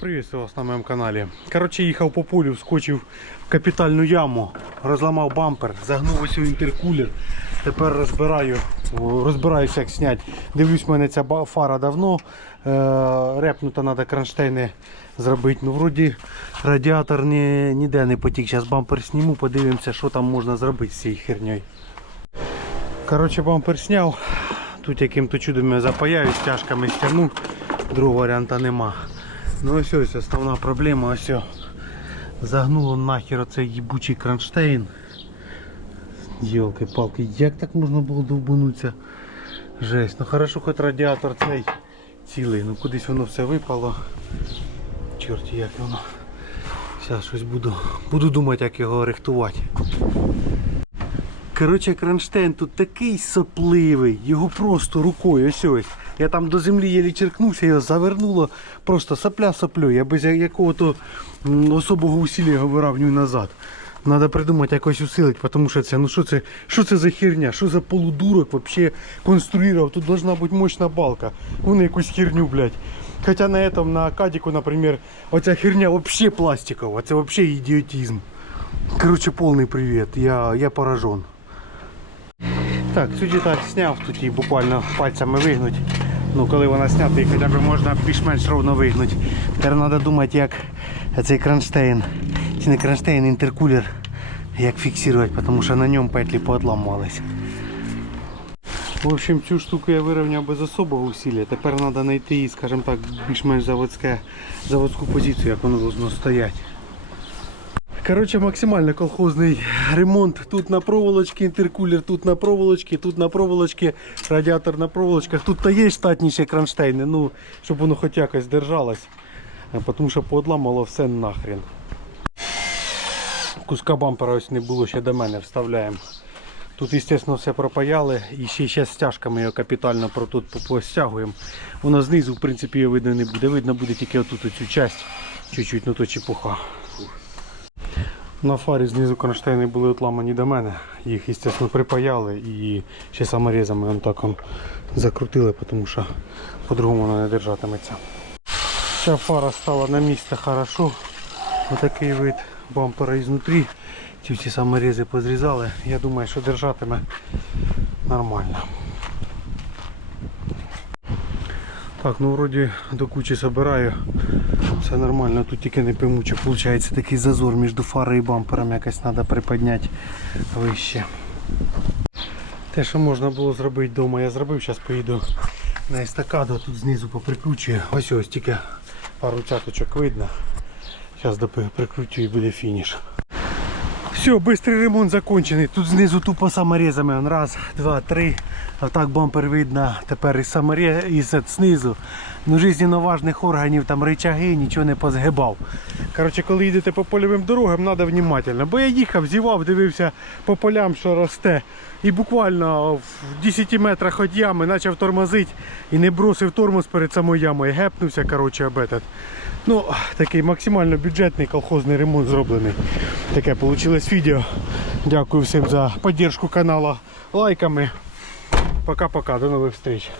Приветствую вас на моєму каналі. Коротше, їхав по полю, вскочив в капітальну яму, розламав бампер, загнув ось у інтеркулер. Тепер розбираю, розбираюся як зняти. Дивлюсь, мене ця фара давно. Е, репнута треба кронштейни зробити. Ну, вроді радіатор ні, ніде не потік. Зараз бампер зніму, подивимося, що там можна зробити з цією херньою. Коротше, бампер зняв. Тут яким-то чудом я запаяю, стяжками стягну. Другого варіанта нема. Ну ось ось основна проблема, ось. Загнуло нахер оцей їбучий кронштейн. Йолки-палки, як так можна було довбанутися? Жесть, ну хорошо, хоч радіатор цей цілий, ну кудись воно все випало. Чорт, як воно. Зараз щось буду, буду думати, як його рихтувати. Коротше, кронштейн тут такий сопливий, його просто рукою ось ось. Я там до землі єлі черкнувся, його завернуло, просто сопля соплю. Я без якого-то особого усилля його виравнюю назад. Треба придумати якось усилити, тому що це, ну що це, що це за херня, що за полудурок вообще конструював, тут должна бути мощна балка. Вони якусь херню, блядь. Хоча на этом, на кадіку, наприклад, оця херня вообще пластикова, це вообще ідіотизм. Короче, повний привіт, я, я поражен. Так, цю деталь зняв, тут її буквально пальцями вигнуть. Ну, коли вона знята, її хоча б можна більш-менш ровно вигнути. Тепер треба думати, як цей кронштейн, чи не кронштейн, інтеркулер, як фіксувати, тому що на ньому петлі поотламувалися. В общем, цю штуку я вирівняв без особого усилля. Тепер треба знайти скажімо так, більш-менш заводську позицію, як воно должно стояти. Короче, максимально колхозний ремонт. Тут на проволочці інтеркулер, тут на проволочці, тут на проволочці, радіатор на проволочках. Тут то є штатніші кронштейни, ну, щоб воно хоч якось держалось. Тому що поодламало все нахрен. Куска бампера ось не було, ще до мене вставляємо. Тут, звісно, все пропаяли і ще зараз стяжками його капітально про тут постягуємо. Воно знизу, в принципі, його видно не буде. Видно буде тільки отут оцю часть, чуть-чуть, ну то чепуха. На фарі знизу кронштейни були отламані до мене. Їх, звісно, припаяли і ще саморізами он так он закрутили, тому що по-другому вона не держатиметься. Ця фара стала на місце хорошо. Отакий вид бампера ізнутрі. Ці всі саморізи позрізали. Я думаю, що держатиме нормально. Так, ну вроді до кучі собираю. Все нормально, тут тільки не пимуче. Получається такий зазор між фарою і бампером якось треба приподняти вище. Те, що можна було зробити вдома, я зробив, зараз поїду на естакаду, тут знизу поприкручую. Ось ось тільки пару чаточок видно. Зараз прикручу і буде фініш. Все, быстрый ремонт закончений. Тут знизу тупо саморезами. Он раз, два, три. А так бампер видно. Тепер із саморез, із от знизу. Ну, жизненно важних органів, там рычаги, нічого не позгибав. Коротше, коли їдете по польовим дорогам, треба внимательно. Бо я їхав, зівав, дивився по полям, що росте. І буквально в 10 метрах від ями почав тормозити і не бросив тормоз перед самою ямою. Гепнувся, коротше, об этот. Ну, такий максимально бюджетний колхозний ремонт зроблений. Таке вийшло відео. Дякую всім за підтримку каналу лайками. Пока-пока, до нових зустріч.